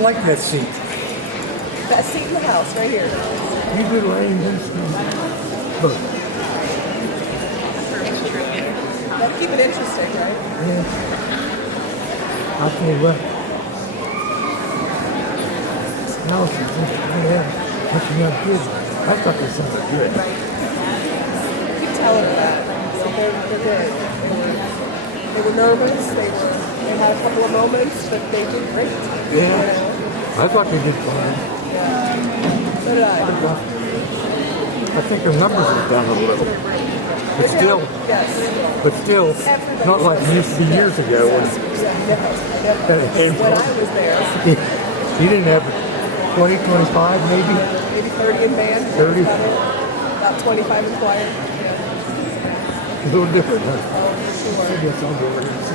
like that seat. Best seat in the house, right here. You could lay in this thing. Look. That'll keep it interesting, right? Yeah. I'll tell you what. This house is just, yeah, bunch of young kids. I thought they sounded good. You can tell them that. They're good. They were nervous. They had a couple of moments, but they did great. Yeah. I thought they did fine. Yeah. So did I. I think their numbers are down a little. But still, yes. but still, not like it used to be years ago. When I was there. You didn't have 20, 25 maybe? Maybe 30 in band. 30? About 25 in choir. A little different, huh? Oh, for sure. I guess I'll go over here and see.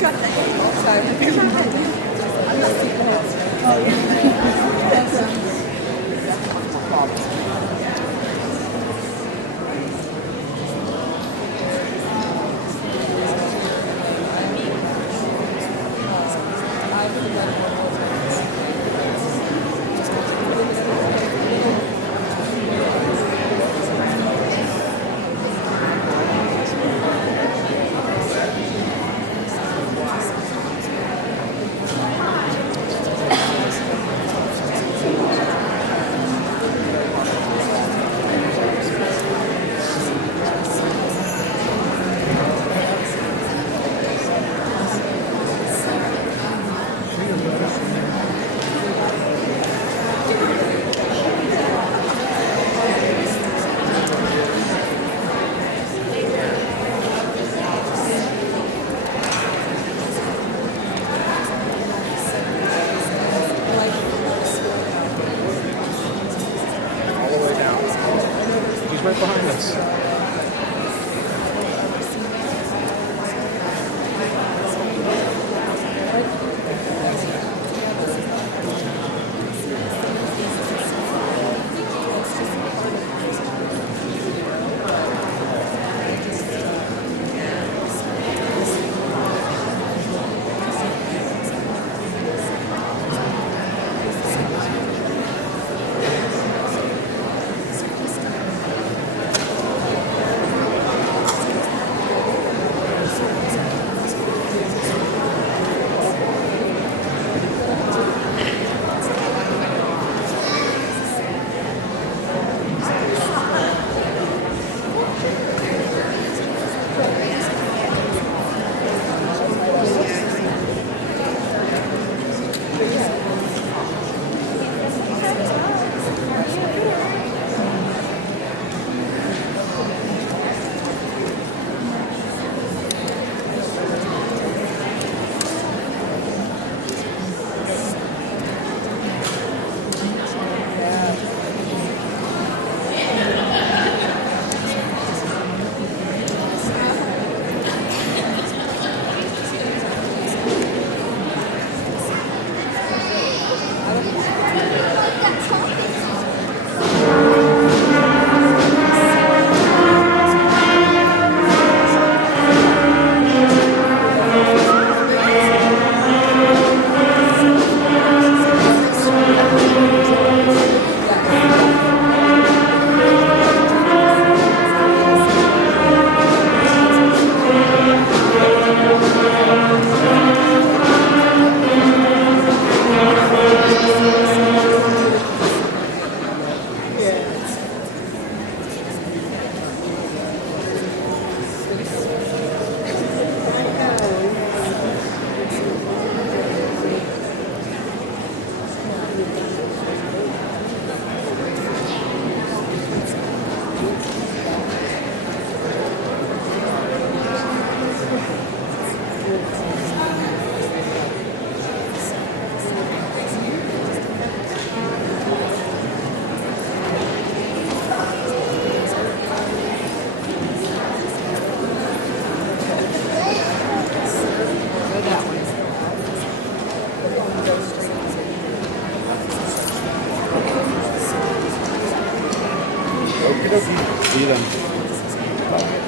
Got the hate all the time. I'm not seeing the house. Oh, them. Yes, happy birthday.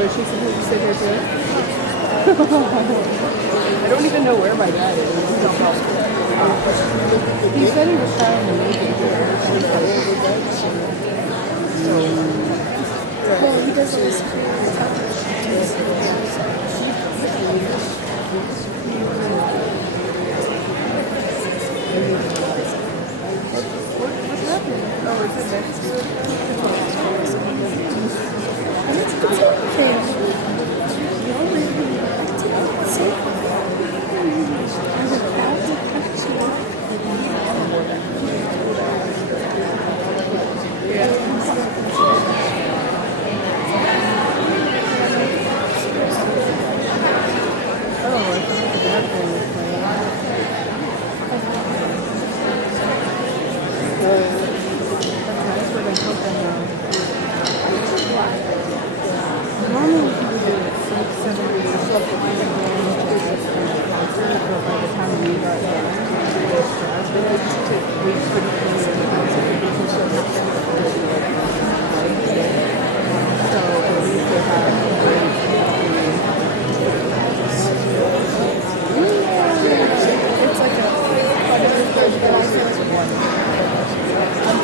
Was she supposed to sit here too? I don't even know where my dad is. He said he was trying to make it here. Well, he does all this What's happening? Oh, is it next to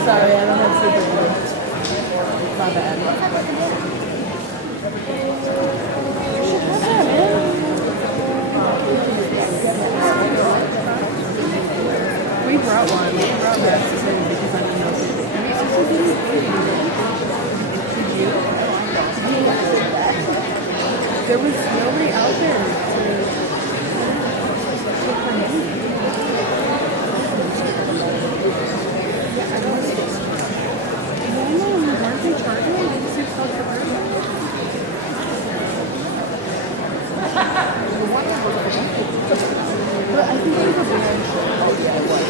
sorry, I don't have super. My bad. We brought one. We brought masks in because I didn't know. Did you? There was nobody out there to take her name. Yeah, I don't know. No, aren't they charging? They just use called for but I think it was a band show. Oh, yeah, it was.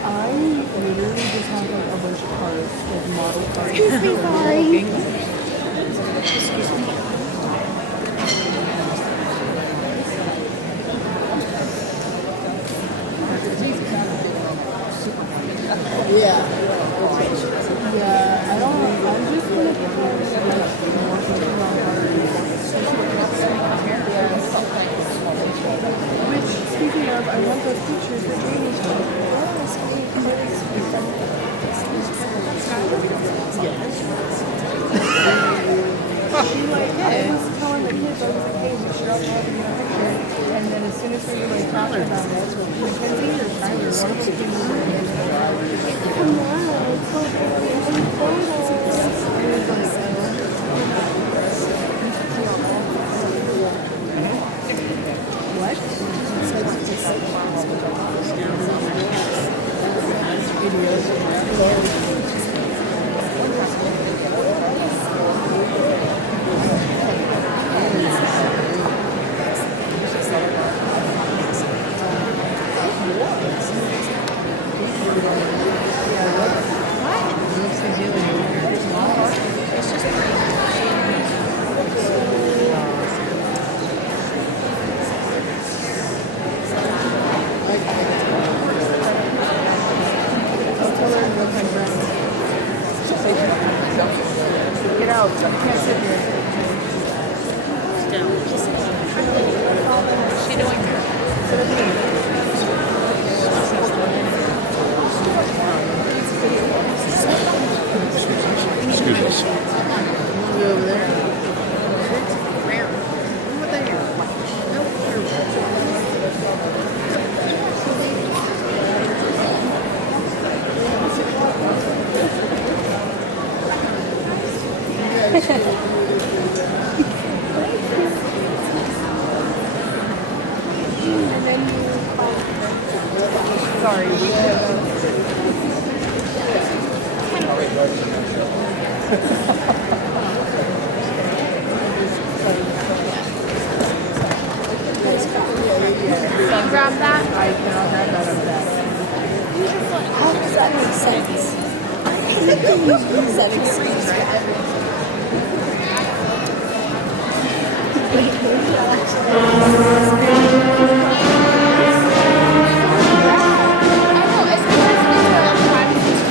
I literally just have like a bunch of cars, like model cars. Excuse me, sorry. Yeah. Yeah, I don't know. I'm just gonna put like more something on her. Which, speaking of, I want those pictures that Jamie took. She like, I was telling the kids, I was like, hey, we should all have a picture. And then as soon as we were like talking about it, Mackenzie or Tyler, one of them came over and come on, it's so good. What? can't sit here. What's she doing here? Excuse us. Over there. Where? What the hell? And then you Sorry, we can you grab that? I cannot have that on that. Use your foot. How does that make sense? Use that excuse. Wait, maybe I'll actually. I know, it's because it's a privacy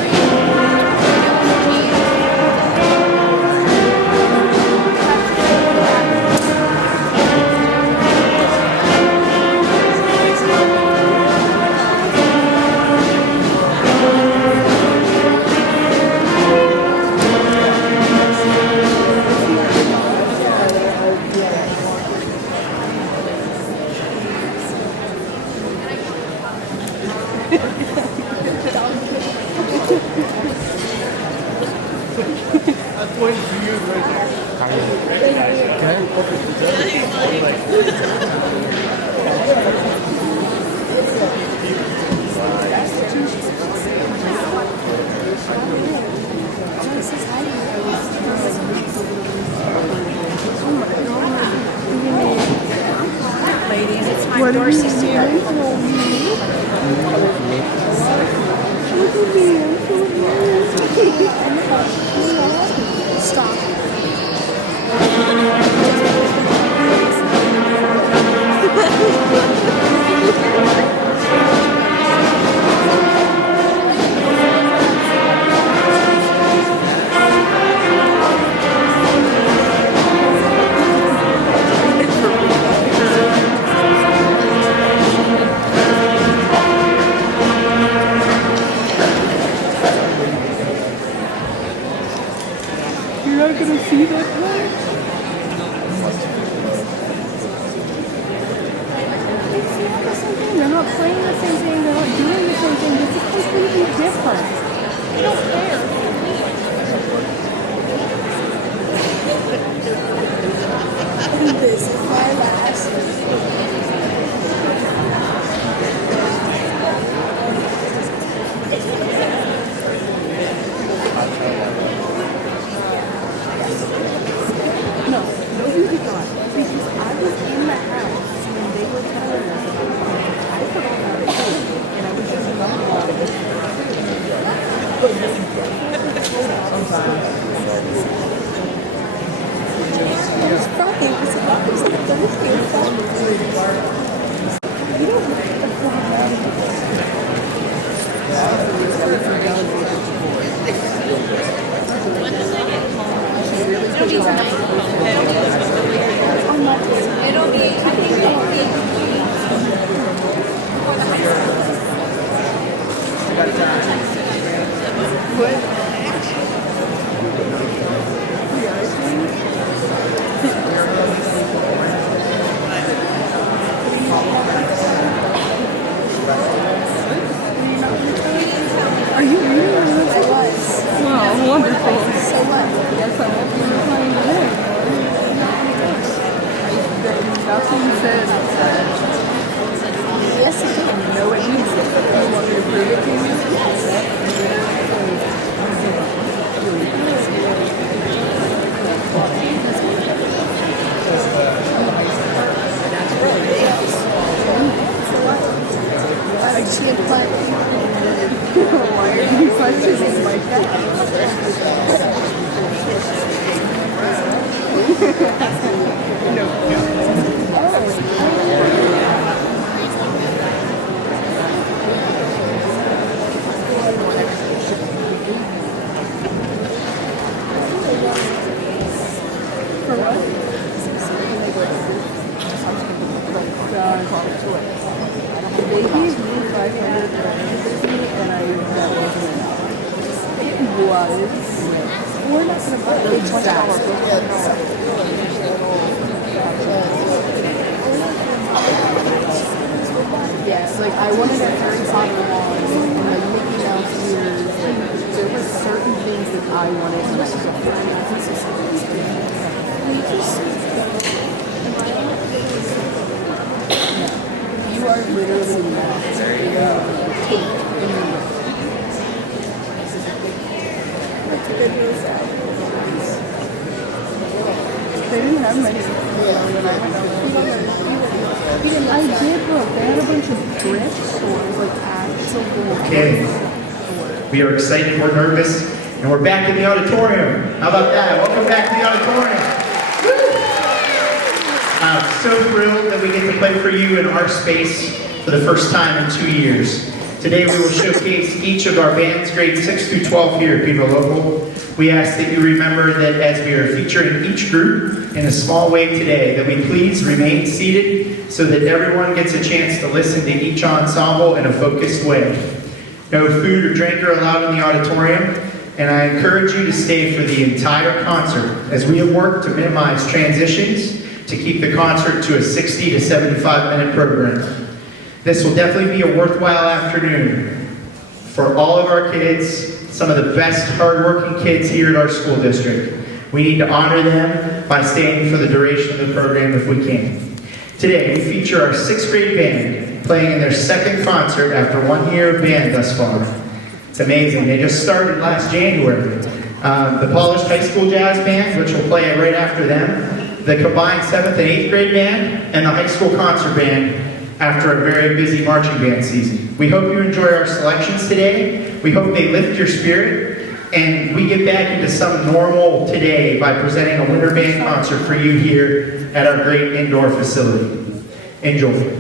That's one for you right there. Lady, and it's my Dorsey Sierra. Stop. You're not gonna see that part? It's not the same thing. They're not playing the same thing. They're not doing the same thing. This is completely different. I don't care. This is my last. No, you did not. Because I was in the house when they were telling us about it. I forgot about it too. And I was just not about it. But they definitely told us sometimes. It's Friday because it happens like Thursday or Friday. You don't It'll be, I think it'll be. Are you reading or what? I was. Wow, wonderful. So what? Yes, I won't be replying to them. Nothing says Yes, it did. you know what he said. You want me to prove it to you? Yes. I just get put. Why are you questioning like that? For what? And they go, they gave me 500 and that wasn't enough. It was. We're not going to buy the Yes, like I wanted a Harry Potter one and like Mickey Mouse ears. There were certain things that I wanted to You are literally lost. They didn't have many. I did look. They had a bunch of thrift stores, like actual. Okay. We are excited, we're nervous, and we're back in the auditorium. How about that? Welcome back to the auditorium. So thrilled that we get to play for you in our space for the first time in 2 years. Today we will showcase each of our bands, grades 6 through 12 here at Beaver Local. We ask that you remember that as we are featuring each group in a small way today, that we please remain seated so that everyone gets a chance to listen to each ensemble in a focused way. No food or drink are allowed in the auditorium, and I encourage you to stay for the entire concert as we have worked to minimize transitions to keep the concert to a 60 to 75 minute program. This will definitely be a worthwhile afternoon for all of our kids, some of the best hardworking kids here at our school district. We need to honor them by staying for the duration of the program if we can. Today we feature our 6th grade band playing in their 2nd concert after 1 year of band thus far. It's amazing. They just started last January. The Polished High School Jazz Band, which will play right after them, the combined 7th and 8th grade band, and the high school concert band after a very busy marching band season. We hope you enjoy our selections today. We hope they lift your spirit, and we get back into some normal today by presenting a winter band concert for you here at our great indoor facility. Enjoy.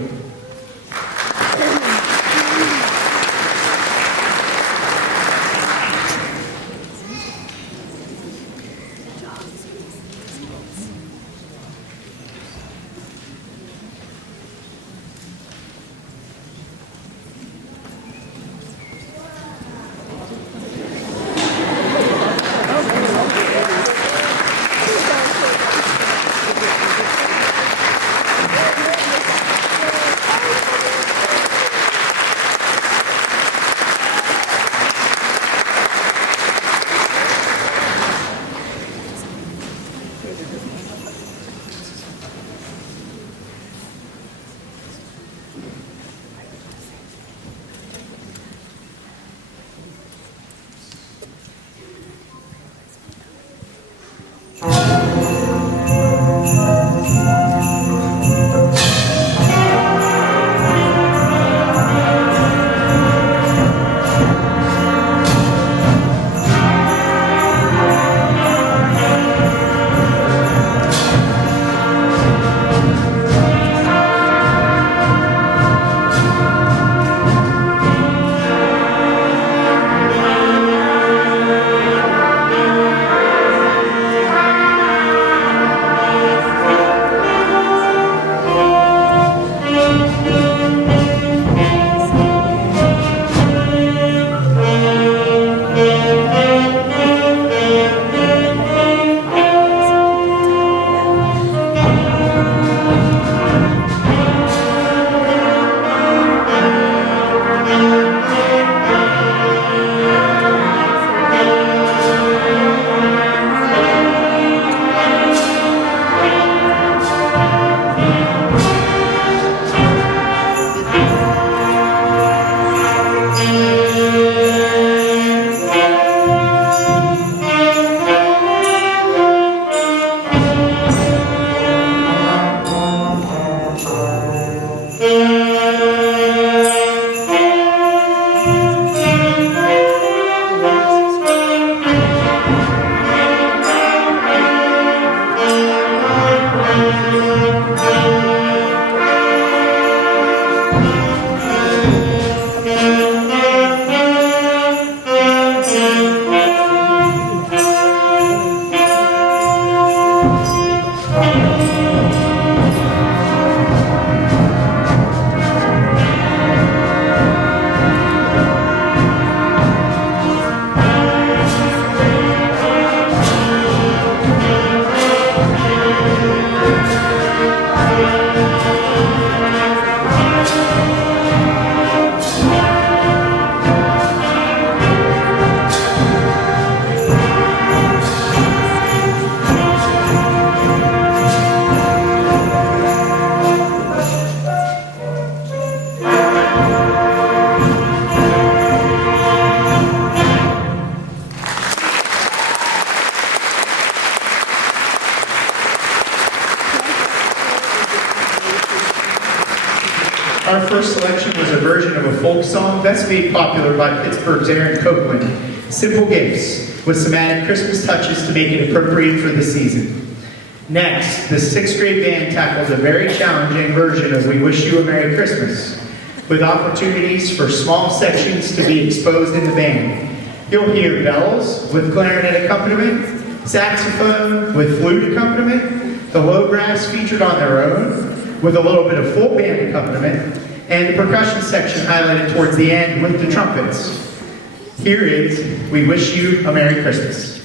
Our first selection was a version of a folk song best made popular by Pittsburgh's Aaron Copeland, Simple Gifts, with some added Christmas touches to make it appropriate for the season. Next, the 6th grade band tackles a very challenging version of We Wish You a Merry Christmas, with opportunities for small sections to be exposed in the band. You'll hear bells with clarinet accompaniment, saxophone with flute accompaniment, the low brass featured on their own, with a little bit of full band accompaniment, and the percussion section highlighted towards the end with the trumpets. Here is We Wish You a Merry Christmas.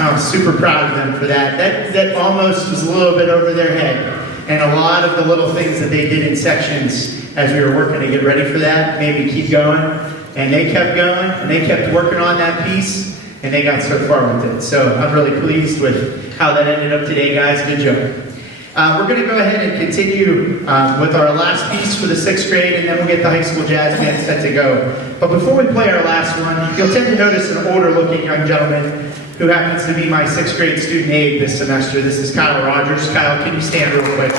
I'm super proud of them for that. That almost was a little bit over their head. And a lot of the little things that they did in sections as we were working to get ready for that made me keep going. And they kept going, and they kept working on that piece, and they got so far with it. So I'm really pleased with how that ended up today, guys. Good job. We're going to go ahead and continue with our last piece for the 6th grade, and then we'll get the high school jazz band set to go. But before we play our last one, you'll tend to notice an older-looking young gentleman who happens to be my 6th grade student aide this semester. This is Kyle Rogers. Kyle, can you stand real quick?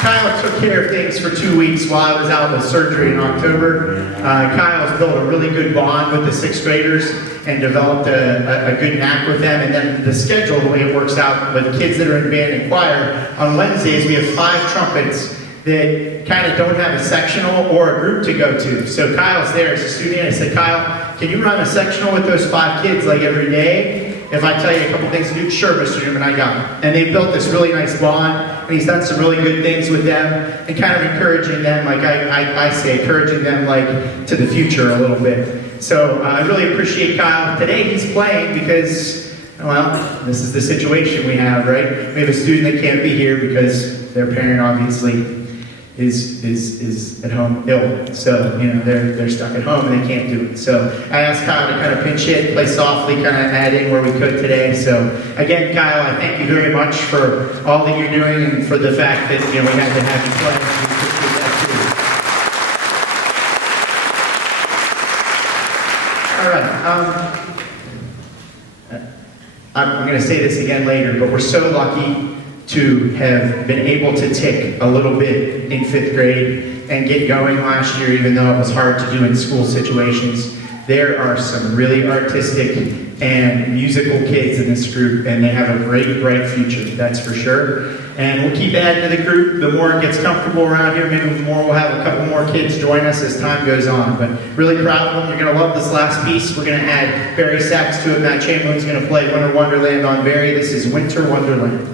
Kyle took care of things for 2 weeks while I was out with surgery in October. Kyle's built a really good bond with the 6th graders and developed a good knack with them. And then the schedule, the way it works out with kids that are in band and choir, on Wednesdays we have 5 trumpets that kind of don't have a sectional or a group to go to. So Kyle's there as a student. I said, Kyle, can you run a sectional with those 5 kids like every day? If I tell you a couple things to do, sure, Mr. Newman, I got it. And they built this really nice bond, and he's done some really good things with them, and kind of encouraging them, like I say, encouraging them like to the future a little bit. So I really appreciate Kyle. Today he's playing because, well, this is the situation we have, right? We have a student that can't be here because their parent obviously is at home ill. So, you know, they're stuck at home and they can't do it. So I asked Kyle to kind of pinch hit, play softly, kind of add in where we could today. So again, Kyle, I thank you very much for all that you're doing and for the fact that, you know, we had to have you play. We appreciate that too. All right. I'm going to say this again later, but we're so lucky to have been able to tick a little bit in 5th grade and get going last year, even though it was hard to do in school situations. There are some really artistic and musical kids in this group, and they have a great, bright future, that's for sure. And we'll keep adding to the group. The more it gets comfortable around here, maybe we'll have a couple more kids join us as time goes on. But really proud of them. You're going to love this last piece. We're going to add Barry sax to it. Matt Chamberlain's going to play Winter Wonderland on Barry. This is Winter Wonderland.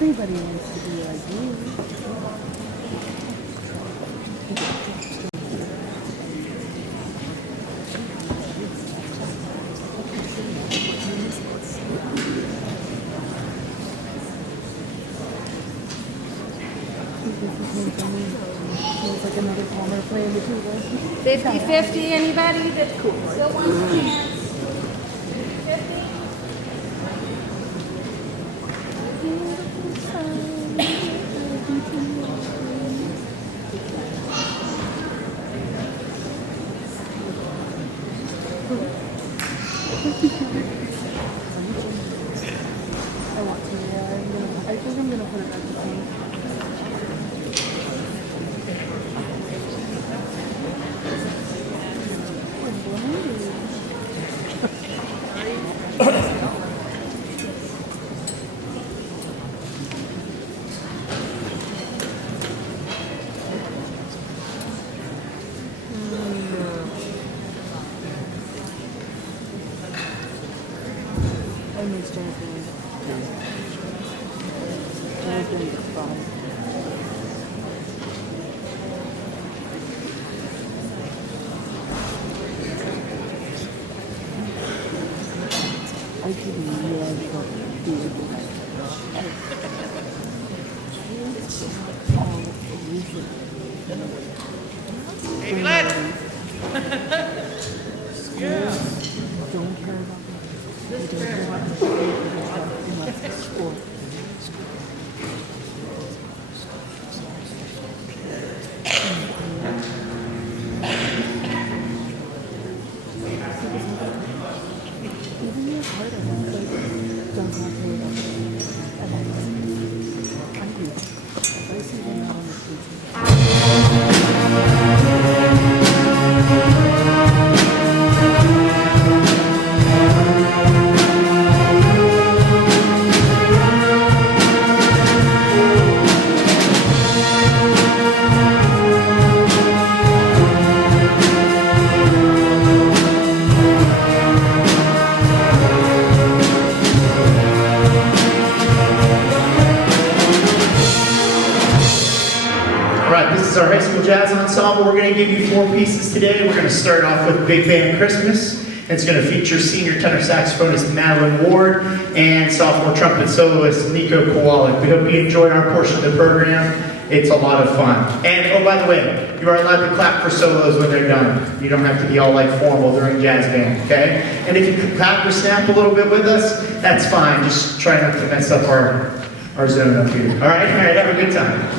Everybody wants to be like you. It's like another Palmer playing the tuba. 50-50, anybody that still wants to dance? 50? I want to, yeah. I think I'm gonna put it back to home. I miss Jennifer. Our high school jazz ensemble. We're going to give you 4 pieces today. We're going to start off with Big Band Christmas. It's going to feature senior tenor saxophonist Madeline Ward and sophomore trumpet soloist Nico Kowalik. We hope you enjoy our portion of the program. It's a lot of fun. And oh, by the way, you are allowed to clap for solos when they're done. You don't have to be all like formal during jazz band, okay? And if you can clap or snap a little bit with us, that's fine. Just try not to mess up our zone up here. All right, have a good time.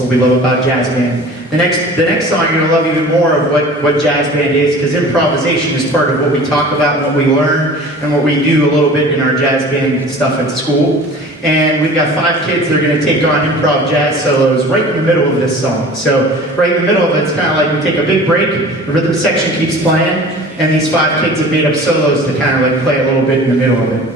That's what we love about jazz band. The next song, you're gonna love even more of what jazz band is, because improvisation is part of what we talk about and what we learn and what we do a little bit in our jazz band stuff at school. And we've got 5 kids that are gonna take on improv jazz solos right in the middle of this song. So right in the middle of it, it's kind of like we take a big break, the rhythm section keeps playing, and these 5 kids have made up solos to kind of like play a little bit in the middle of it.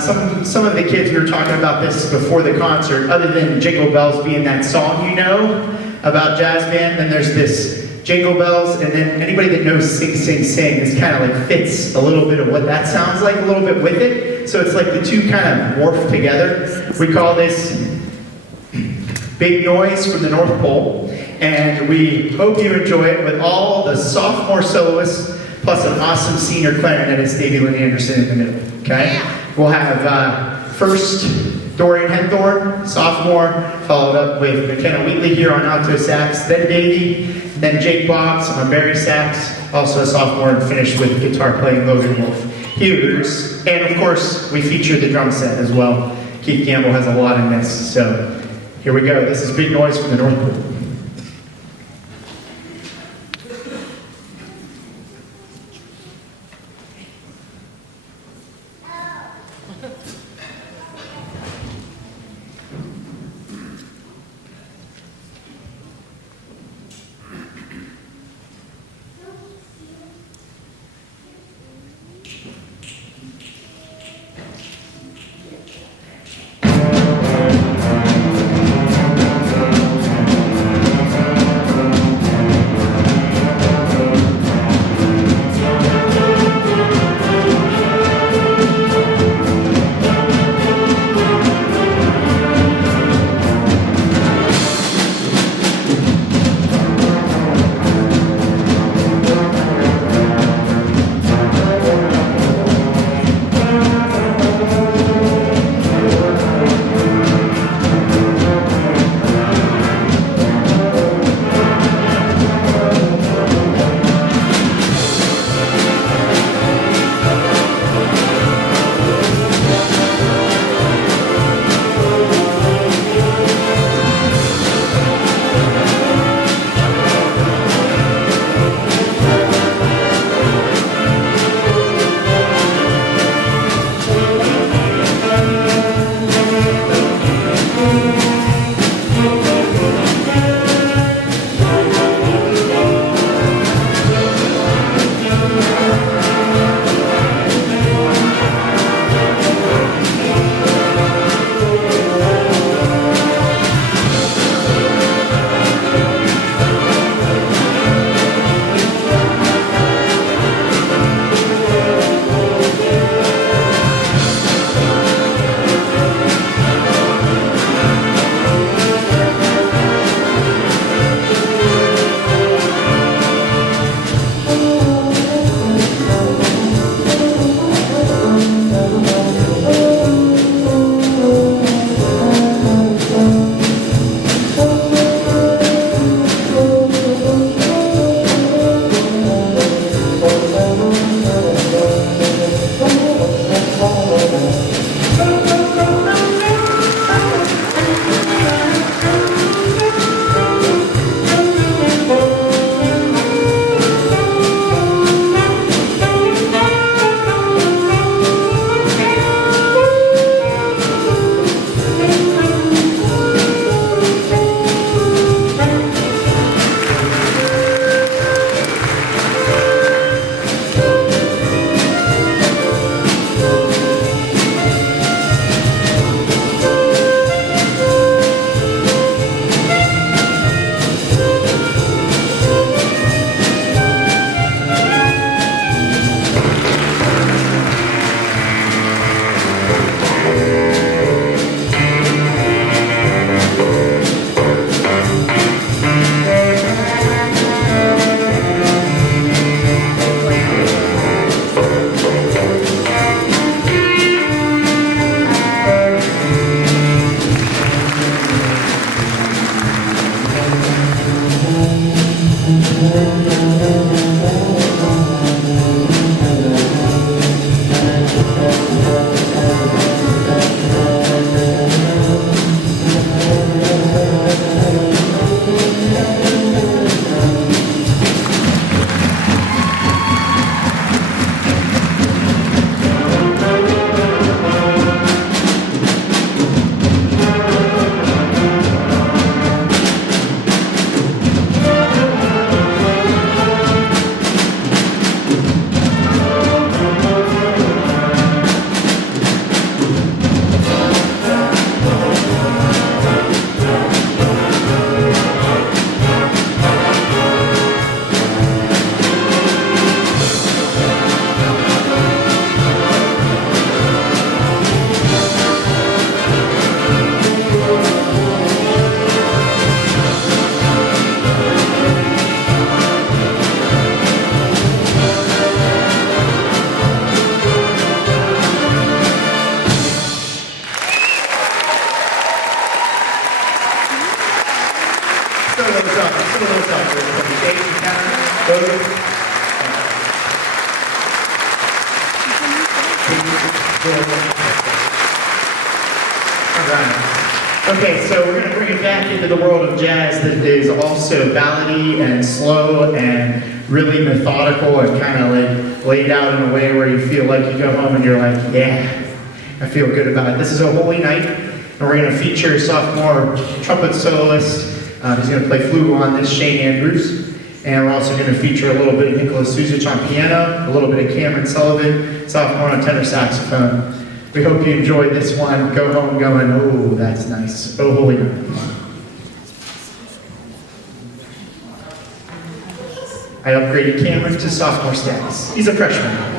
Some of the kids, we were talking about this before the concert, other than Jingle Bells being that song you know about jazz band, then there's this Jingle Bells, and then anybody that knows Sing, Sing, Sing, this kind of like fits a little bit of what that sounds like, a little bit with it. So it's like the two kind of morph together. We call this Big Noise from the North Pole, and we hope you enjoy it with all the sophomore soloists, plus an awesome senior clarinetist, Davey Lynn Anderson, in the middle, okay? We'll have first Dorian Henthorne, sophomore, followed up with McKenna Wheatley here on alto sax, then Davey, then Jake Boggs on bari sax, also a sophomore, and finished with guitar playing Logan Wolf. Here's, and of course, we feature the drum set as well. Keith Gamble has a lot in this, so here we go. This is Big Noise from the North Pole. All right. Okay, so we're going to bring it back into the world of jazz that is also ballady and slow and really methodical and kind of like laid out in a way where you feel like you go home and you're like, yeah, I feel good about it. This is a holy night, and we're going to feature a sophomore trumpet soloist. He's going to play flute on this, Shane Andrews. And we're also going to feature a little bit of Nicholas Suzich on piano, a little bit of Cameron Sullivan, sophomore on tenor saxophone. We hope you enjoy this one. Go home going, oh, that's nice. Oh, holy night. I upgraded Cameron to sophomore status. He's a freshman.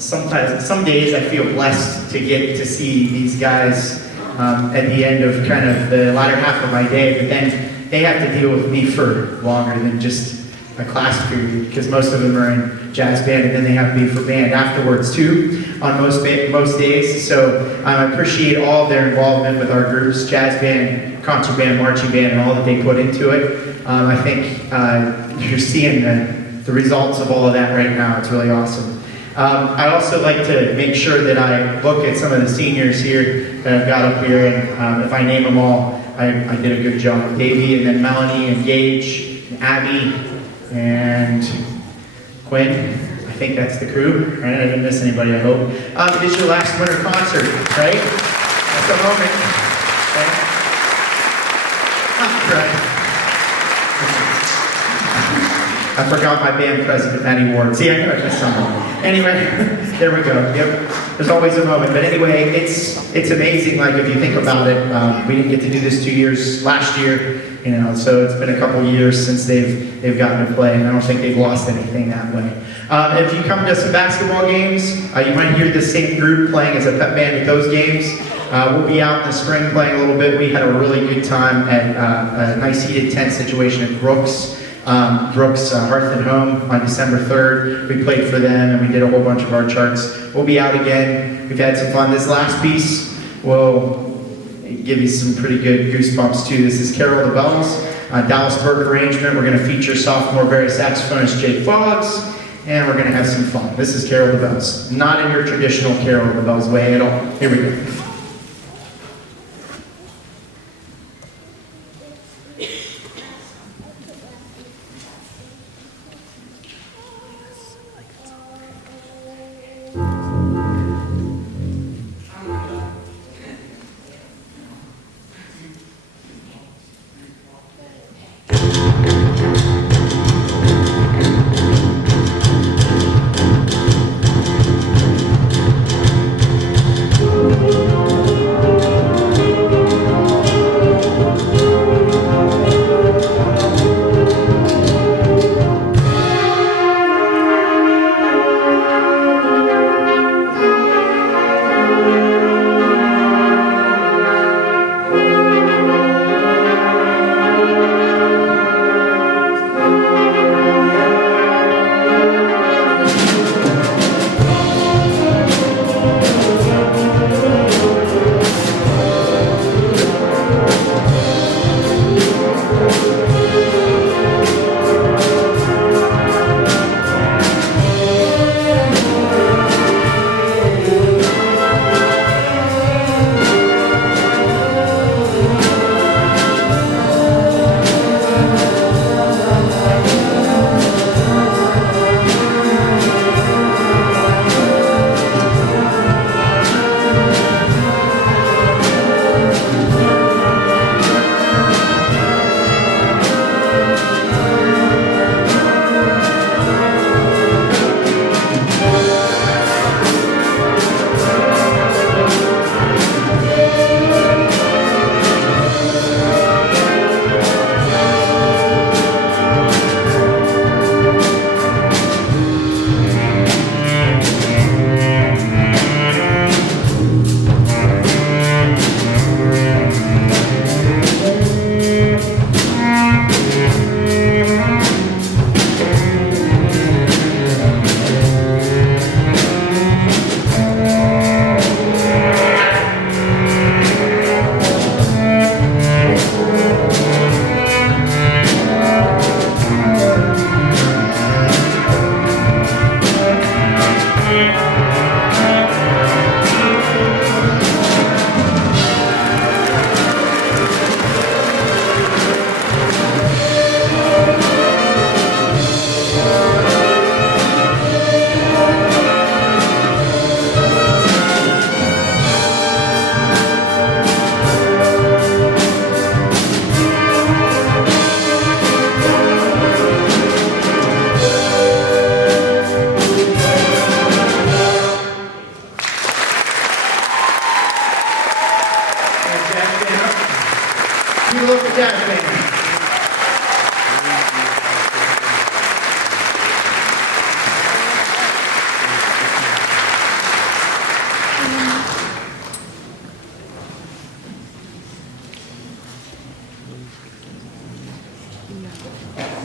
sometimes, some days I feel blessed to get to see these guys at the end of kind of the latter half of my day, but then they have to deal with me for longer than just a class period, because most of them are in jazz band, and then they have me for band afterwards too on most days. So I appreciate all of their involvement with our groups, jazz band, concert band, marching band, and all that they put into it. I think you're seeing the results of all of that right now. It's really awesome. I also like to make sure that I look at some of the seniors here that I've got up here, and if I name them all, I did a good job. Davey, and then Melanie, and Gage, and Abby, and Quinn. I think that's the crew, right? I didn't miss anybody, I hope. It is your last winter concert, right? That's a moment. Okay. Right. I forgot my band president, Matty Ward. See, I knew I missed someone. Anyway, there we go. Yep. There's always a moment. But anyway, it's amazing, like, if you think about it. We didn't get to do this 2 years last year, you know, so it's been a couple years since they've gotten to play, and I don't think they've lost anything that way. If you come to some basketball games, you might hear the same group playing as a pep band at those games. We'll be out in the spring playing a little bit. We had a really good time at a nice heated tent situation at Brooks Hearth and Home on December 3rd. We played for them, and we did a whole bunch of our charts. We'll be out again. We've had some fun. This last piece will give you some pretty good goosebumps too. This is Carol the Bells, Dallas Burke arrangement. We're going to feature sophomore baritone saxophonist Jake Foggs, and we're going to have some fun. This is Carol the Bells. Not in your traditional Carol the Bells way at all. Here we go.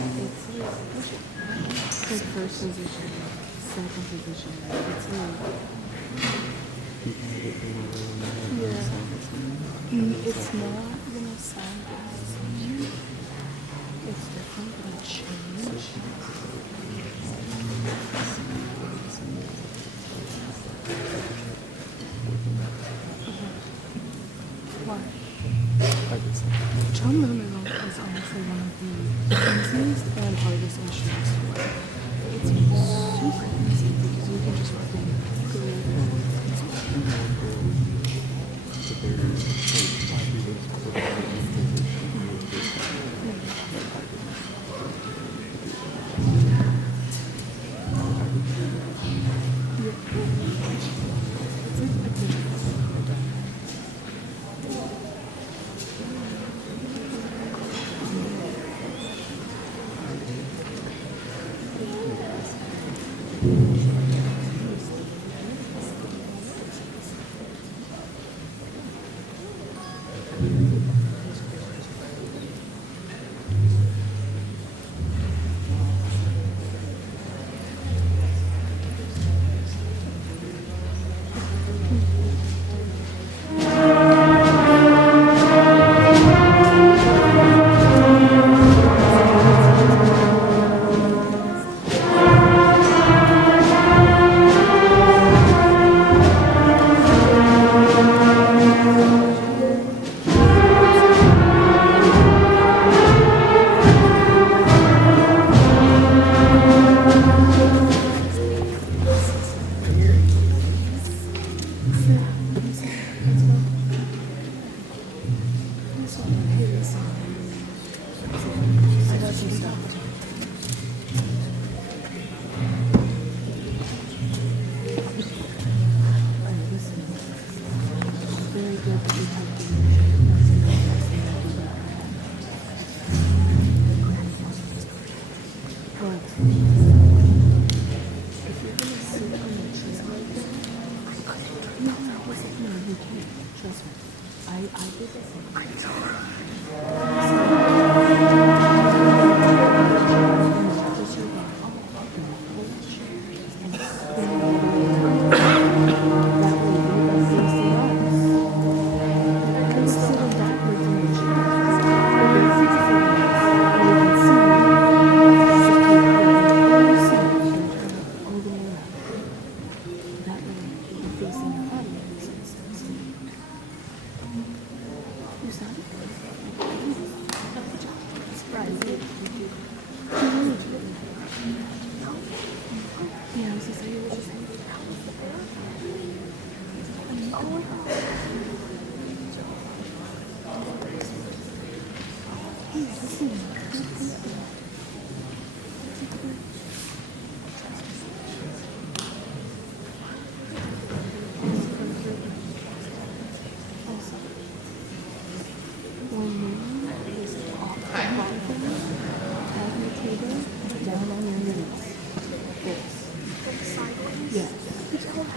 Like first position, second position. It's like it's not gonna sound good. It's definitely gonna change. Why? John Lemon is honestly one of the easiest and hardest instruments to learn. It's super easy because you can just fucking go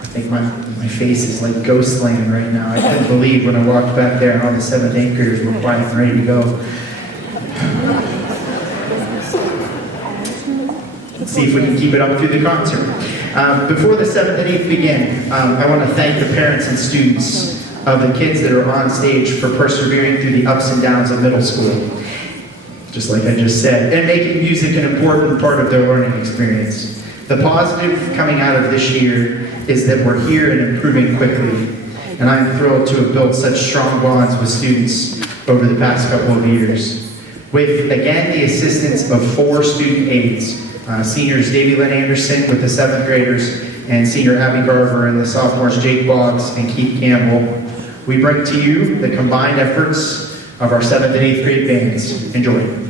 I think my face is like ghost land right now. I couldn't believe when I walked back there and all the 7th, 8th graders were quiet and ready to go. Let's see if we can keep it up through the concert. Before the 7th and 8th begin, I want to thank the parents and students of the kids that are on stage for persevering through the ups and downs of middle school, just like I just said, and making music an important part of their learning experience. The positive coming out of this year is that we're here and improving quickly, and I'm thrilled to have built such strong bonds with students over the past couple of years. With, again, the assistance of 4 student aides, seniors Davy Lynn Anderson with the 7th graders, and senior Abby Garver and the sophomores Jake Boggs and Keith Campbell, we bring to you the combined efforts of our 7th and 8th grade bands. Enjoy.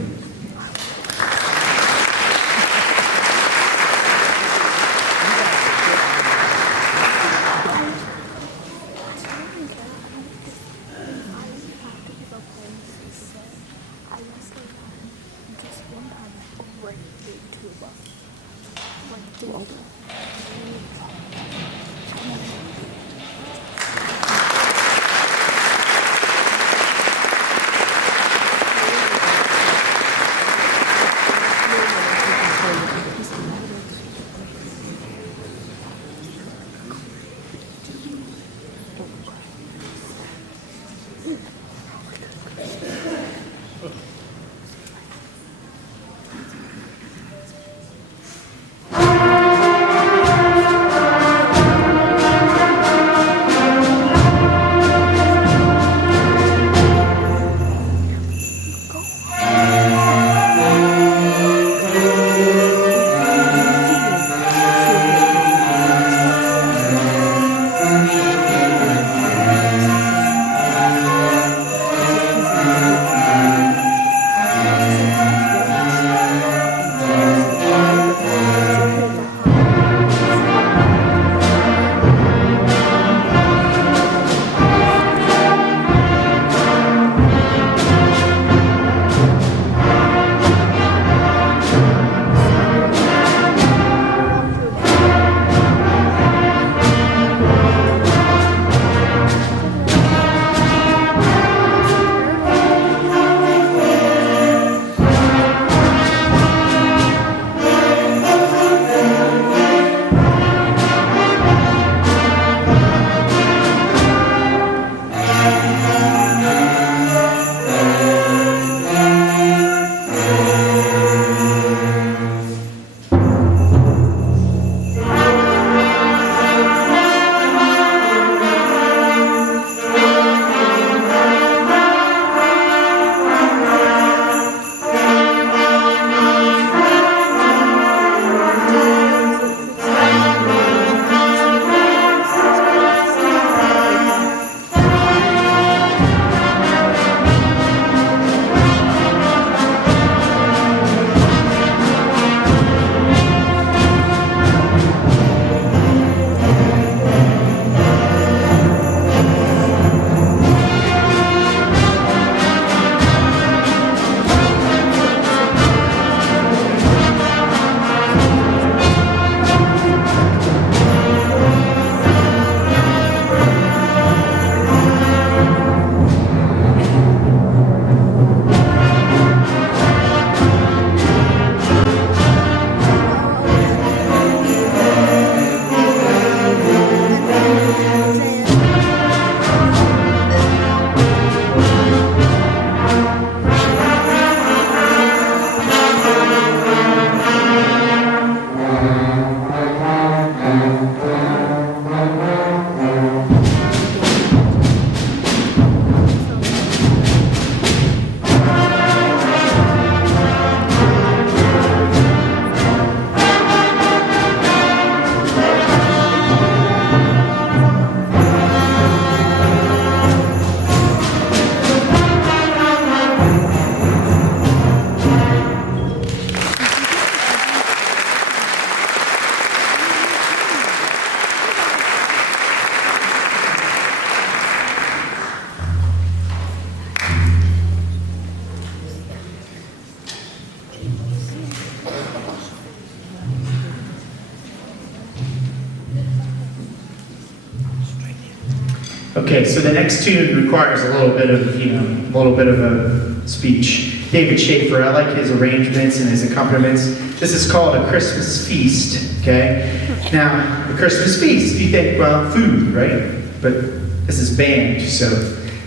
Okay, so the next tune requires a little bit of, a little bit of a speech. David Schaefer, I like his arrangements and his accompaniments. This is called A Christmas Feast, okay? Now, a Christmas feast, you think, well, food, right? But this is band, so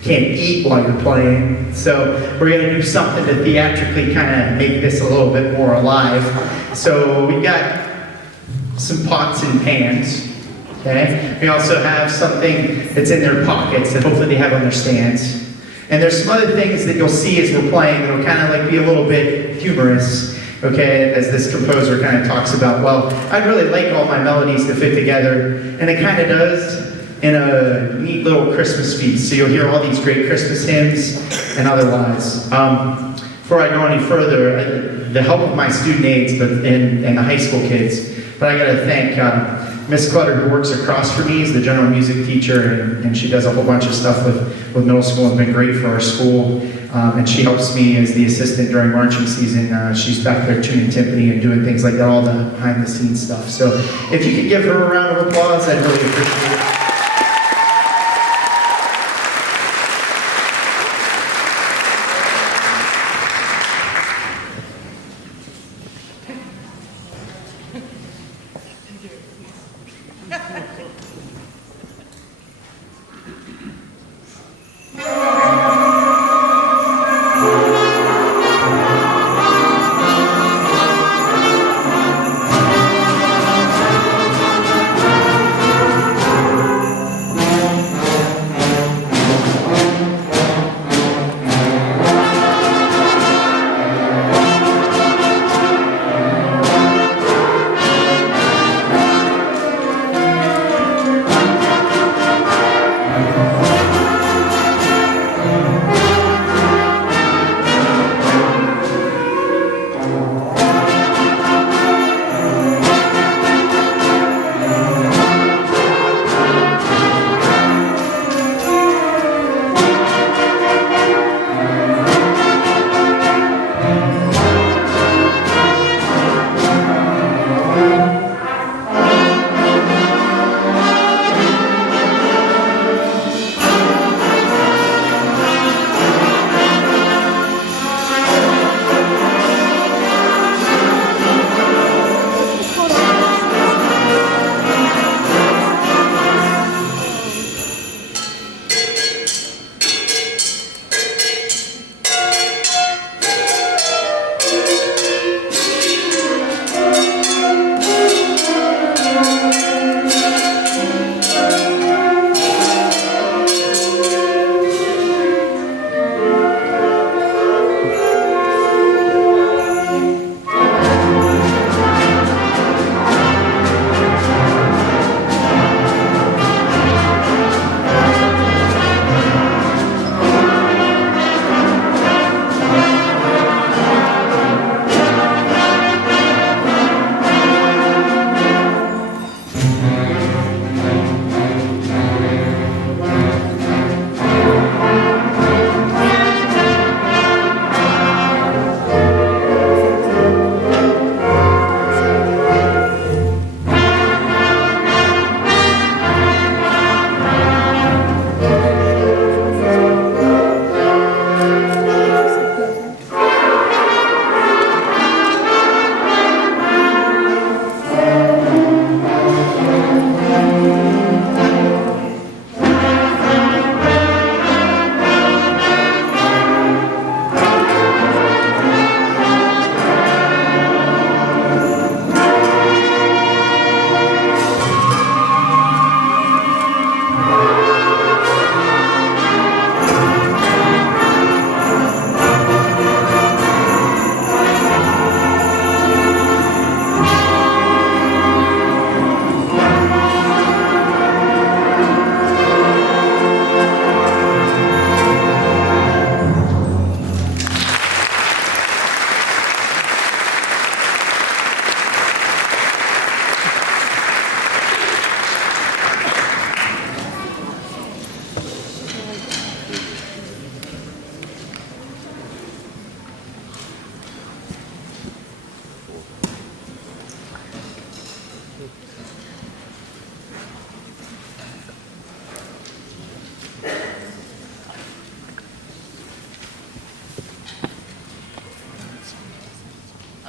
can't eat while you're playing. So we're gonna do something to theatrically kind of make this a little bit more alive. So we got some pots and pans, okay? We also have something that's in their pockets that hopefully they have on their stands. And there's some other things that you'll see as we're playing that'll kind of like be a little bit humorous, okay? As this composer kind of talks about, well, I'd really like all my melodies to fit together, and it kind of does in a neat little Christmas feast. So you'll hear all these great Christmas hymns and otherwise. Before I go any further, the help of my student aides and the high school kids, but I gotta thank Miss Clutter, who works across from me, is the general music teacher, and she does a whole bunch of stuff with middle school and been great for our school. And she helps me as the assistant during marching season. She's back there tuning timpani and doing things like that, all the behind the scenes stuff. So if you could give her a round of applause, I'd really appreciate it.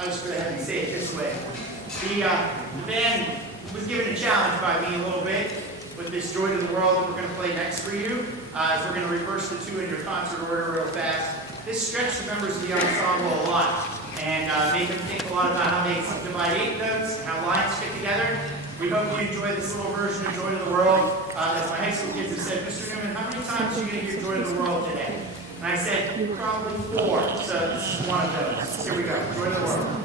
I'll just go ahead and say it this way. The band was given a challenge by me a little bit with this Joy to the World that we're going to play next for you. We're going to reverse the two in your concert order real fast. This stretched the members of the ensemble a lot and made them think a lot about how they divide eighth notes, how lines fit together. We hope you enjoy this little version of Joy to the World. As my high school kids have said, Mr. Newman, how many times are you going to hear Joy to the World today? And I said, probably 4. So this is one of those. Here we go. Joy to the World.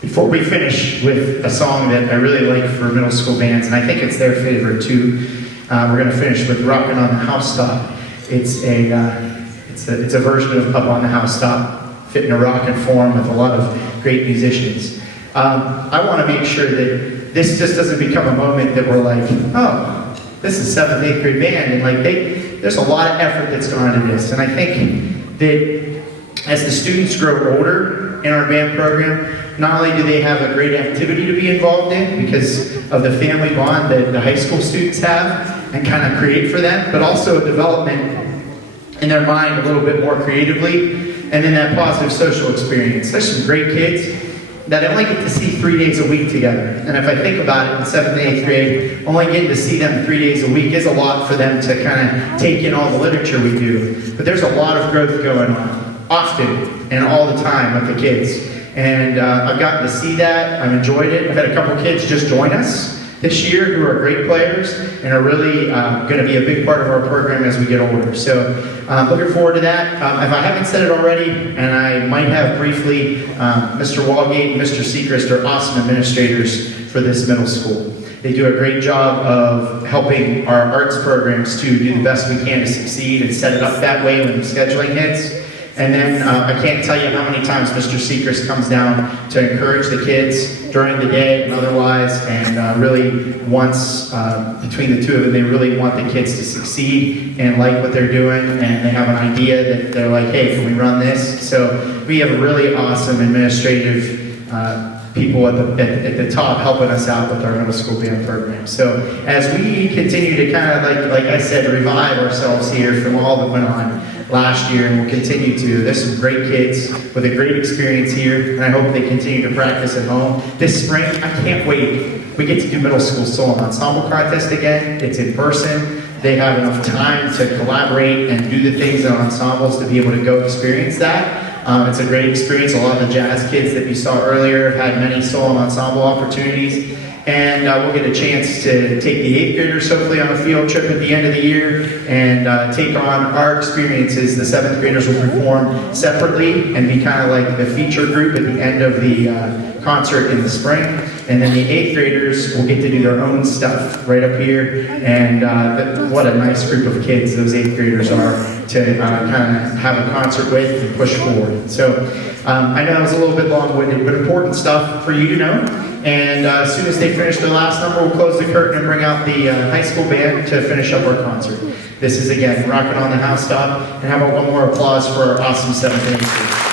Before we finish with a song that I really like for middle school bands, and I think it's their favorite too, we're going to finish with "Rockin' on the Housetop." It's a version of "Up on the Housetop," fit in a rockin' form with a lot of great musicians. I want to make sure that this just doesn't become a moment that we're like, oh, this is 7th, 8th grade band, and like there's a lot of effort that's gone into this, and I think that as the students grow older in our band program, not only do they have a great activity to be involved in because of the family bond that the high school students have and kind of create for them, but also a development in their mind a little bit more creatively, and then that positive social experience. There's some great kids that I only get to see 3 days a week together. And if I think about it, in 7th and 8th grade, only getting to see them 3 days a week is a lot for them to kind of take in all the literature we do. But there's a lot of growth going on, often and all the time with the kids. And I've gotten to see that. I've enjoyed it. I've had a couple kids just join us this year who are great players and are really going to be a big part of our program as we get older. So looking forward to that. If I haven't said it already, and I might have briefly, Mr. Walgate and Mr. Sechrist are awesome administrators for this middle school. They do a great job of helping our arts programs to do the best we can to succeed and set it up that way when the scheduling hits. And then I can't tell you how many times Mr. Seacrest comes down to encourage the kids during the day and otherwise, and really wants, between the two of them, they really want the kids to succeed and like what they're doing, and they have an idea that they're like, hey, can we run this? So we have really awesome administrative people at the top helping us out with our middle school band program. So as we continue to kind of, like I said, revive ourselves here from all that went on last year, and we'll continue to. There's some great kids with a great experience here, and I hope they continue to practice at home. This spring, I can't wait. We get to do middle school solo ensemble contest again. It's in person. They have enough time to collaborate and do the things in ensembles to be able to go experience that. It's a great experience. A lot of the jazz kids that you saw earlier have had many solo ensemble opportunities. And we'll get a chance to take the 8th graders hopefully on a field trip at the end of the year and take on our experiences. The 7th graders will perform separately and be kind of like the feature group at the end of the concert in the spring. And then the 8th graders will get to do their own stuff right up here. And what a nice group of kids those 8th graders are to kind of have a concert with and push forward. So I know that was a little bit long-winded, but important stuff for you to know. And as soon as they finish their last number, we'll close the curtain and bring out the high school band to finish up our concert. This is, again, Rockin' on the Housetop. And how about one more applause for our awesome 7th grade students.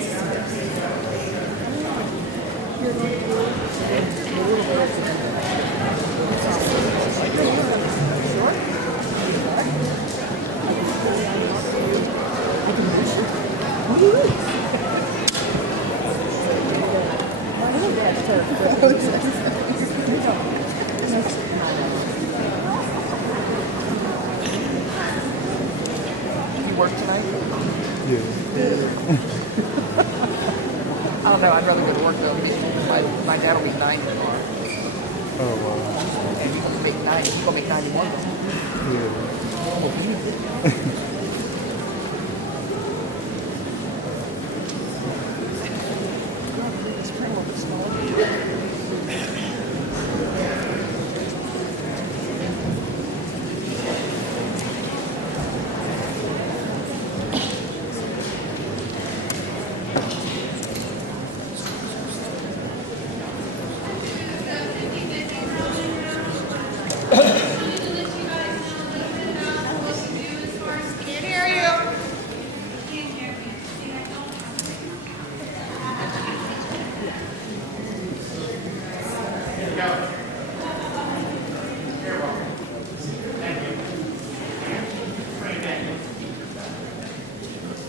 You work tonight? Yeah. I don't know. I'd rather go to work though. My dad will be 90 tomorrow, Oh, wow. and he's gonna make 90. He's gonna make 91 though. Yeah.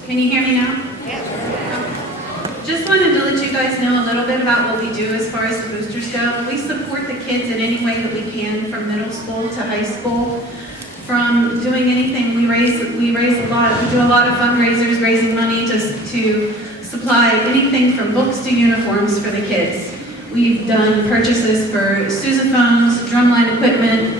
Can you hear me now? Yes. Just wanted to let you guys know a little bit about what we do as far as the boosters go. We support the kids in any way that we can, from middle school to high school. From doing anything, we raise a lot. We do a lot of fundraisers, raising money to supply anything from books to uniforms for the kids. We've done purchases for sousaphones, drumline equipment.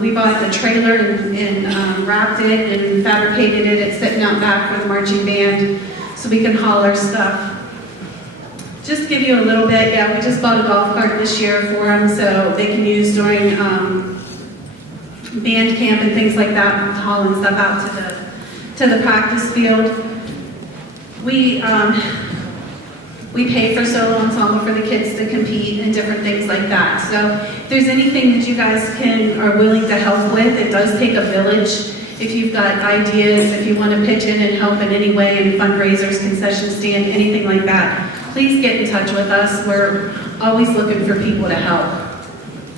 We bought the trailer and wrapped it and fabricated it. It's sitting out back for the marching band so we can haul our stuff. Just give you a little bit, yeah, we just bought a golf cart this year for them so they can use during band camp and things like that, hauling stuff out to the practice field. We pay for solo ensemble for the kids to compete and different things like that. So if there's anything that you guys are willing to help with, it does take a village. If you've got ideas, if you want to pitch in and help in any way in fundraisers, concession stand, anything like that, please get in touch with us. We're always looking for people to help.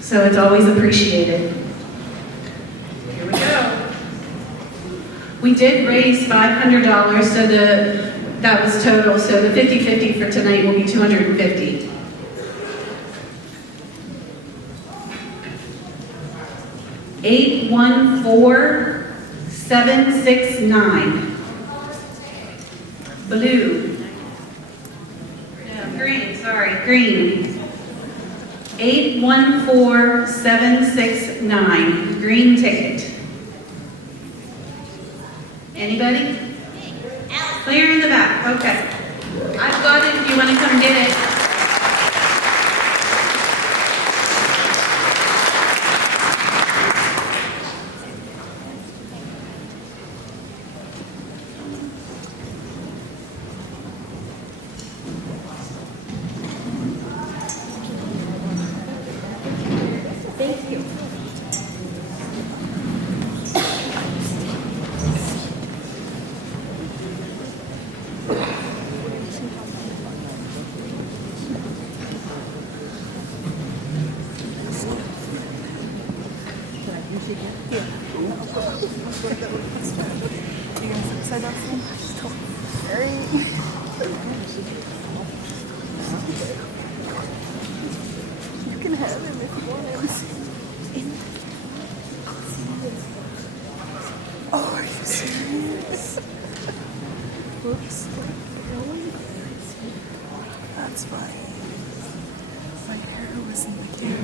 So it's always appreciated. Here we go. We did raise $500, so that was total, so the 50-50 for tonight will be $250. $814-769. Blue. No, green, sorry, green. 814-769. Green ticket. Anybody? Clear in the back, okay. I've got it if you want to come get it. Thank you. You can have him if you want him. Oh, are you serious? Whoops. That's funny. My hair was in the air.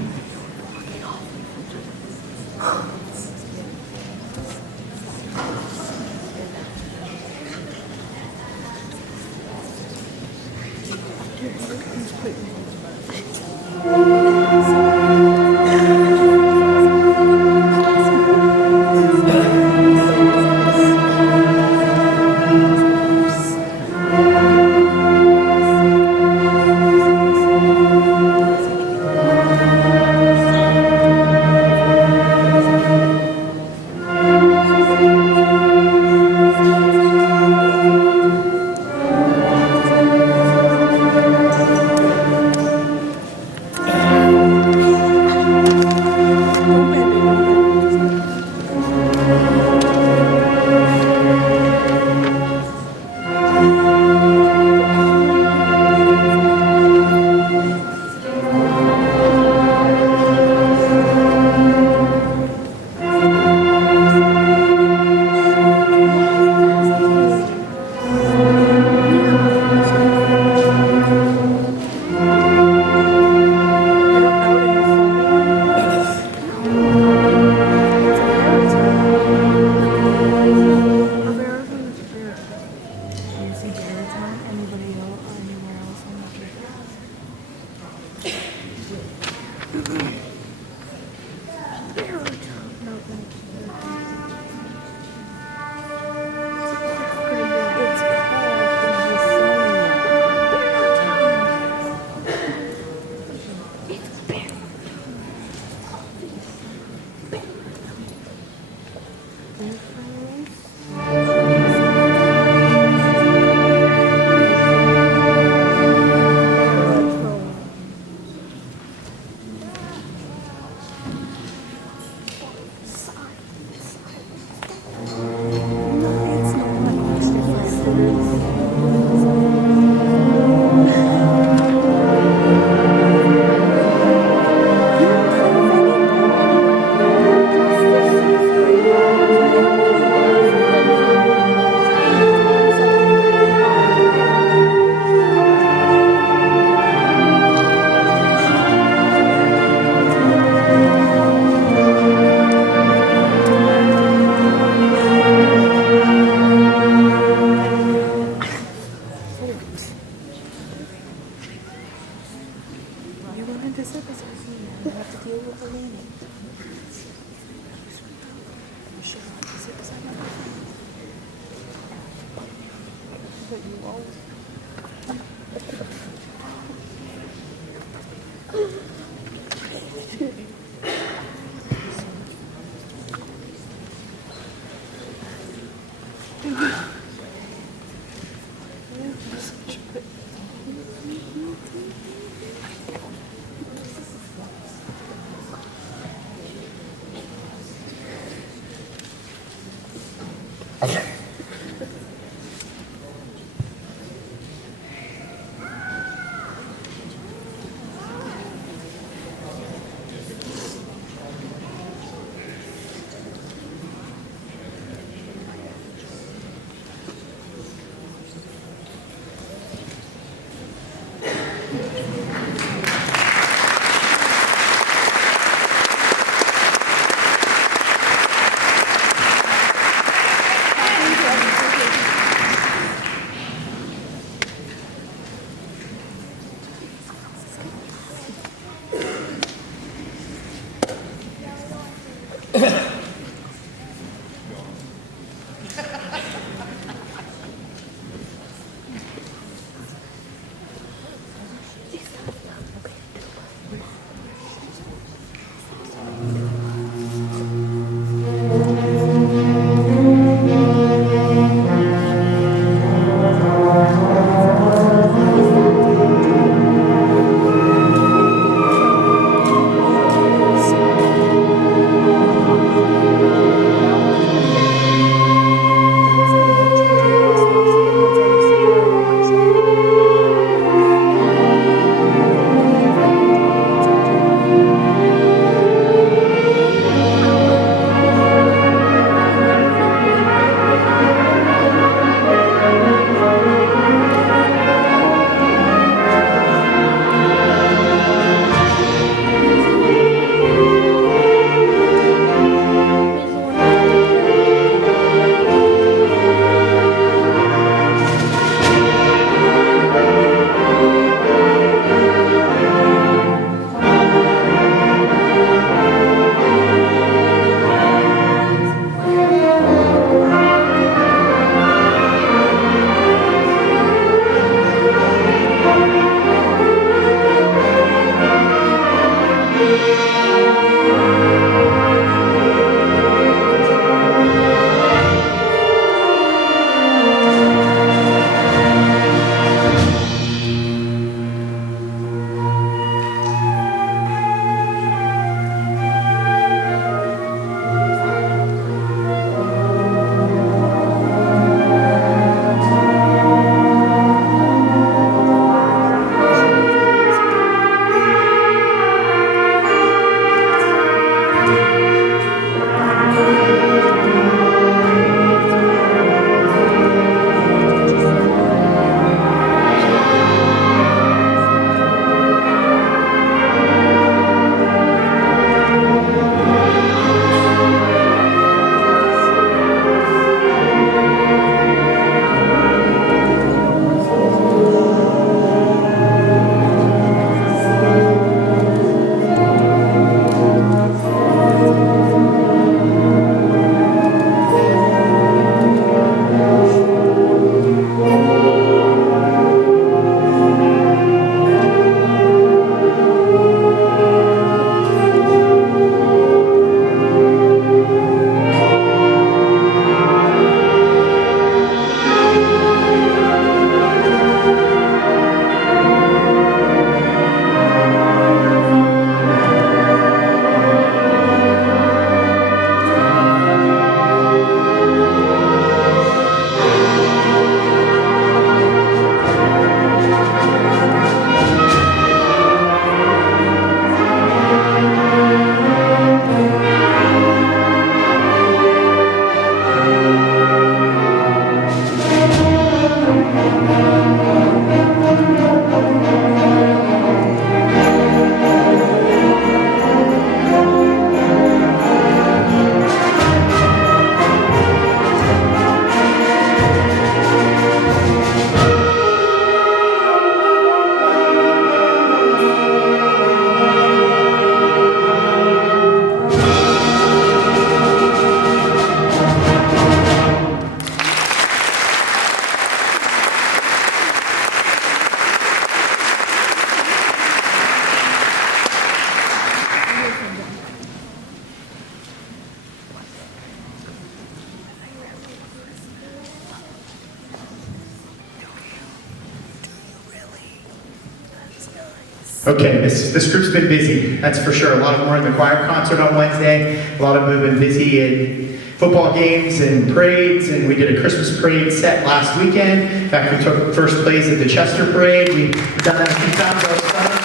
Okay, this group's been busy, that's for sure. A lot of them were in the choir concert on Wednesday. A lot of them have been busy in football games and parades, and we did a Christmas parade set last weekend. In fact, we took first place at the Chester Parade. We've done that a few times our summer.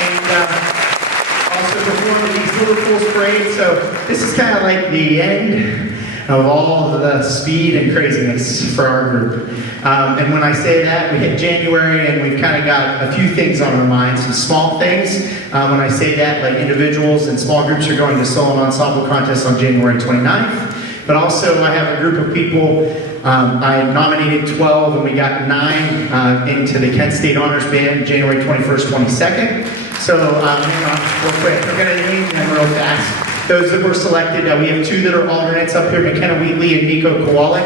And also performed at these Little Fools parades. So this is kind of like the end of all of the speed and craziness for our group. And when I say that, we hit January and we've kind of got a few things on our minds, some small things. When I say that, like individuals and small groups are going to solo and ensemble contests on January 29th. But also I have a group of people, I nominated 12 and we got 9 into the Kent State Honors Band January 21st, 22nd. So hang on real quick, we're going to name them real fast. Those that were selected, we have 2 that are alternates up here, McKenna Wheatley and Nico Kowalik.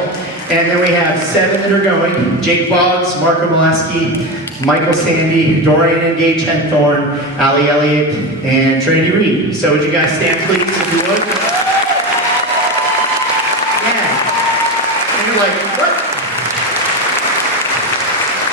And then we have 7 that are going, Jake Boggs, Marco Molesky, Michael Sandy, Dorian and Gage Henthorne, Ali Elliott, and Trinity Reed. So would you guys stand please if you would? Yeah. And you're like,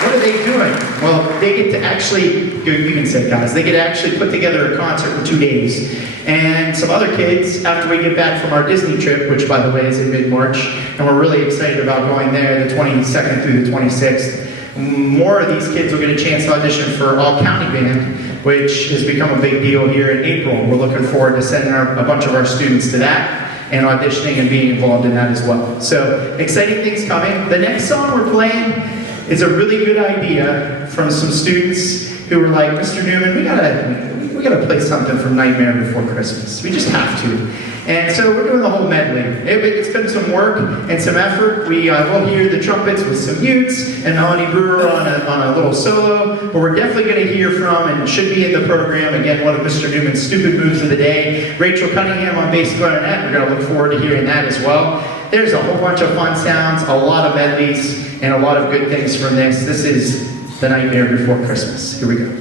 what are they doing? Well, they get to actually, you can say guys, they get to actually put together a concert in 2 days. And some other kids, after we get back from our Disney trip, which by the way is in mid-March, and we're really excited about going there the 22nd through the 26th, more of these kids will get a chance to audition for All County Band, which has become a big deal here in April. We're looking forward to sending a bunch of our students to that and auditioning and being involved in that as well. So, exciting things coming. The next song we're playing is a really good idea from some students who were like, Mr. Newman, we gotta play something from Nightmare Before Christmas. We just have to. And so we're doing the whole medley. It's been some work and some effort. We will hear the trumpets with some mutes and Melanie Brewer on a little solo, but we're definitely going to hear from, and should be in the program, again, one of Mr. Newman's stupid moves of the day, Rachel Cunningham on bass clarinet. We're going to look forward to hearing that as well. There's a whole bunch of fun sounds, a lot of medleys, and a lot of good things from this. This is The Nightmare Before Christmas. Here we go.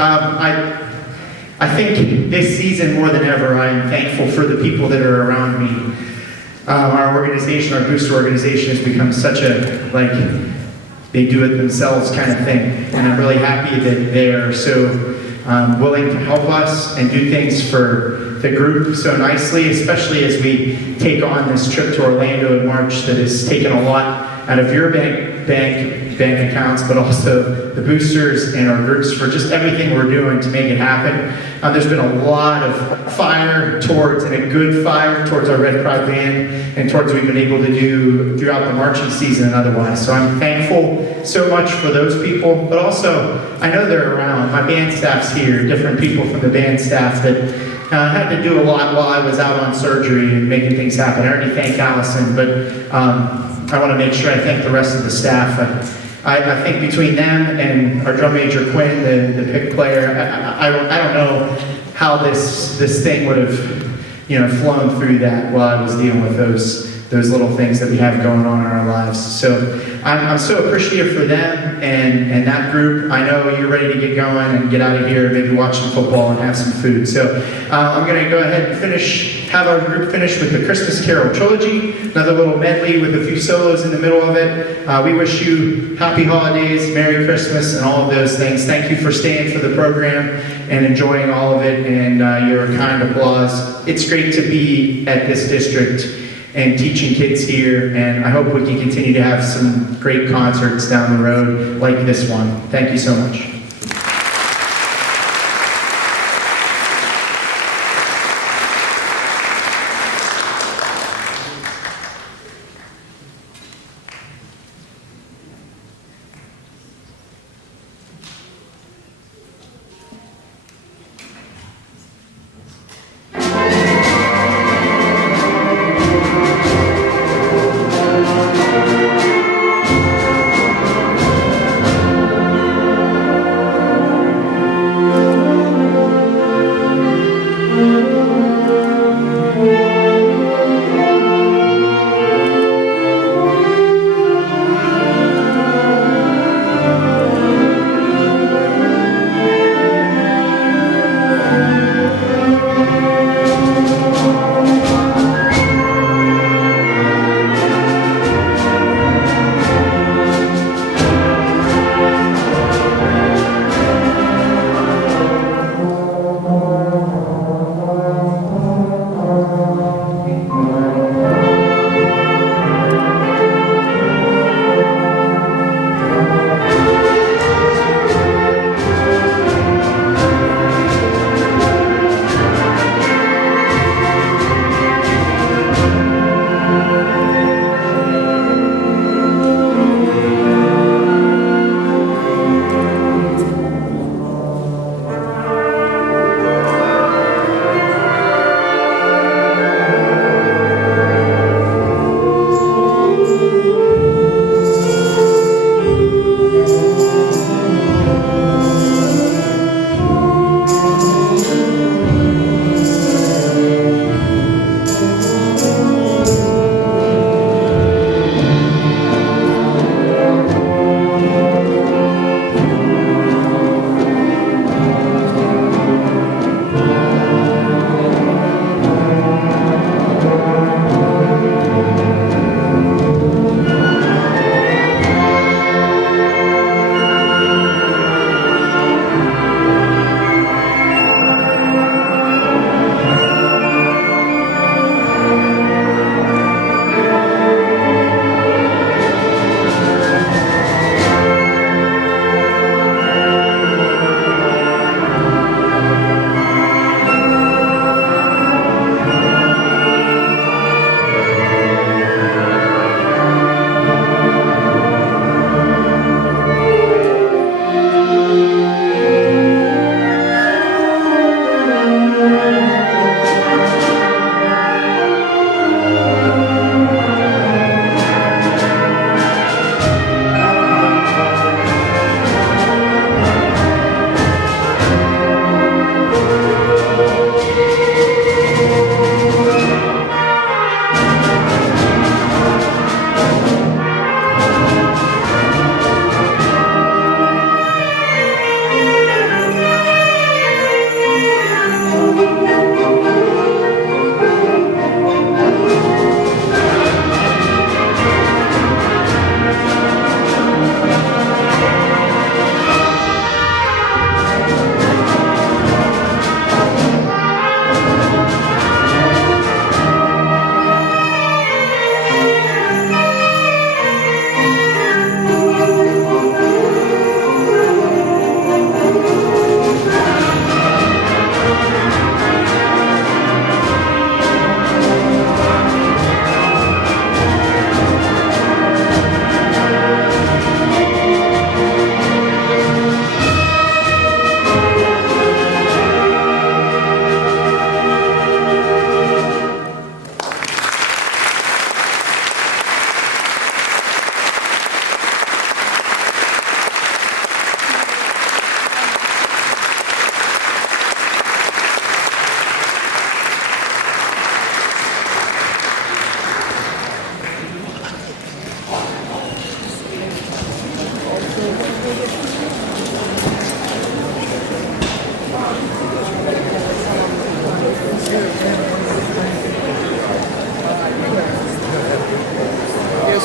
I think this season more than ever, I am thankful for the people that are around me. Our organization, our booster organization, has become such a, like, they do it themselves kind of thing. And I'm really happy that they are so willing to help us and do things for the group so nicely, especially as we take on this trip to Orlando in March that has taken a lot out of your bank accounts, but also the boosters and our groups for just everything we're doing to make it happen. There's been a lot of fire towards, and a good fire towards our Red Pride band and towards what we've been able to do throughout the marching season and otherwise. So I'm thankful so much for those people, but also I know they're around. My band staff's here, different people from the band staff that had to do a lot while I was out on surgery and making things happen. I already thanked Allison, but I want to make sure I thank the rest of the staff. I think between them and our drum major Quinn, the pick player, I don't know how this thing would have flown through that while I was dealing with those little things that we have going on in our lives. So I'm so appreciative for them and that group. I know you're ready to get going and get out of here, maybe watch some football and have some food. So I'm going to go ahead and have our group finish with the Christmas Carol Trilogy, another little medley with a few solos in the middle of it. We wish you happy holidays, Merry Christmas, and all of those things. Thank you for staying for the program and enjoying all of it and your kind applause. It's great to be at this district and teaching kids here, and I hope we can continue to have some great concerts down the road like this one. Thank you so much.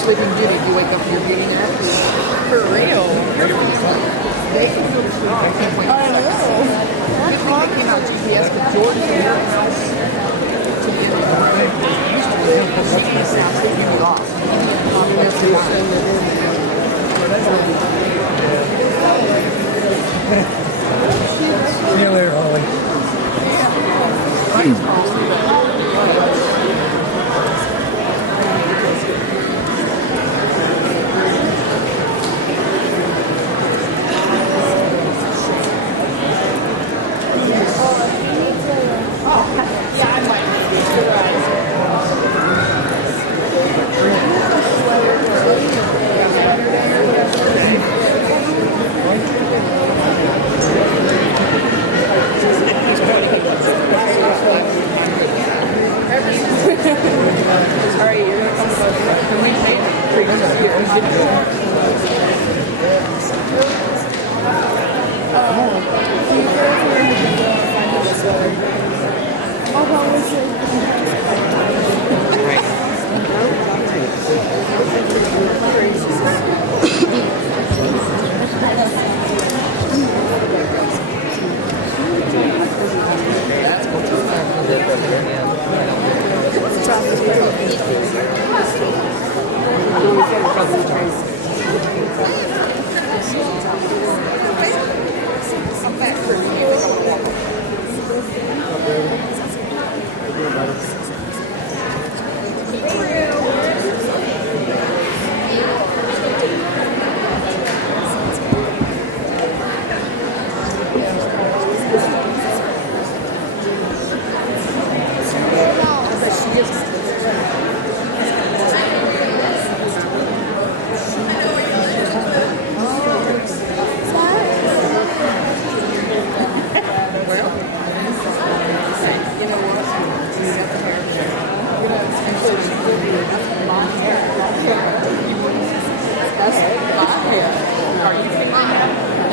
sleeping beauty. You wake up and you're getting up. For real. They can really strong. I can't wait. I know. Good thing they came out GPS, but Jordan from your house to the end of the road. GPS sounds like you get off. See you later, Holly. Sorry, you're gonna come close. We made it.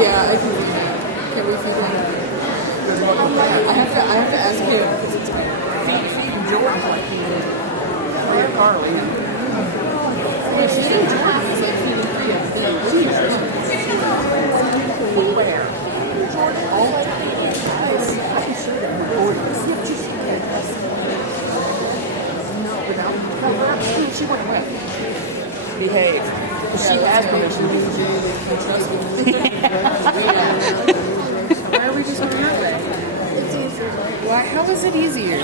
Yeah, can we feed him? I have to ask him because it's feeding George like he did Free of Carly. Yeah, feeding George is like feeding Free of Where? Oh, I'm sure that no, but she went away. Behave. She has permission. Why are we just on that way? Why? How is it easier?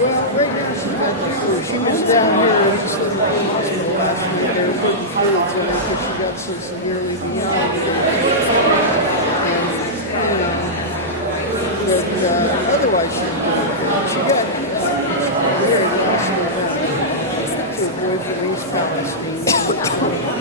Well, right now she's not sure. She was down here and she said the hospital last week. They were putting fluids in her because she got so severely behind. But otherwise she's doing good. She got very well. She was her boyfriend, he's Palestinian.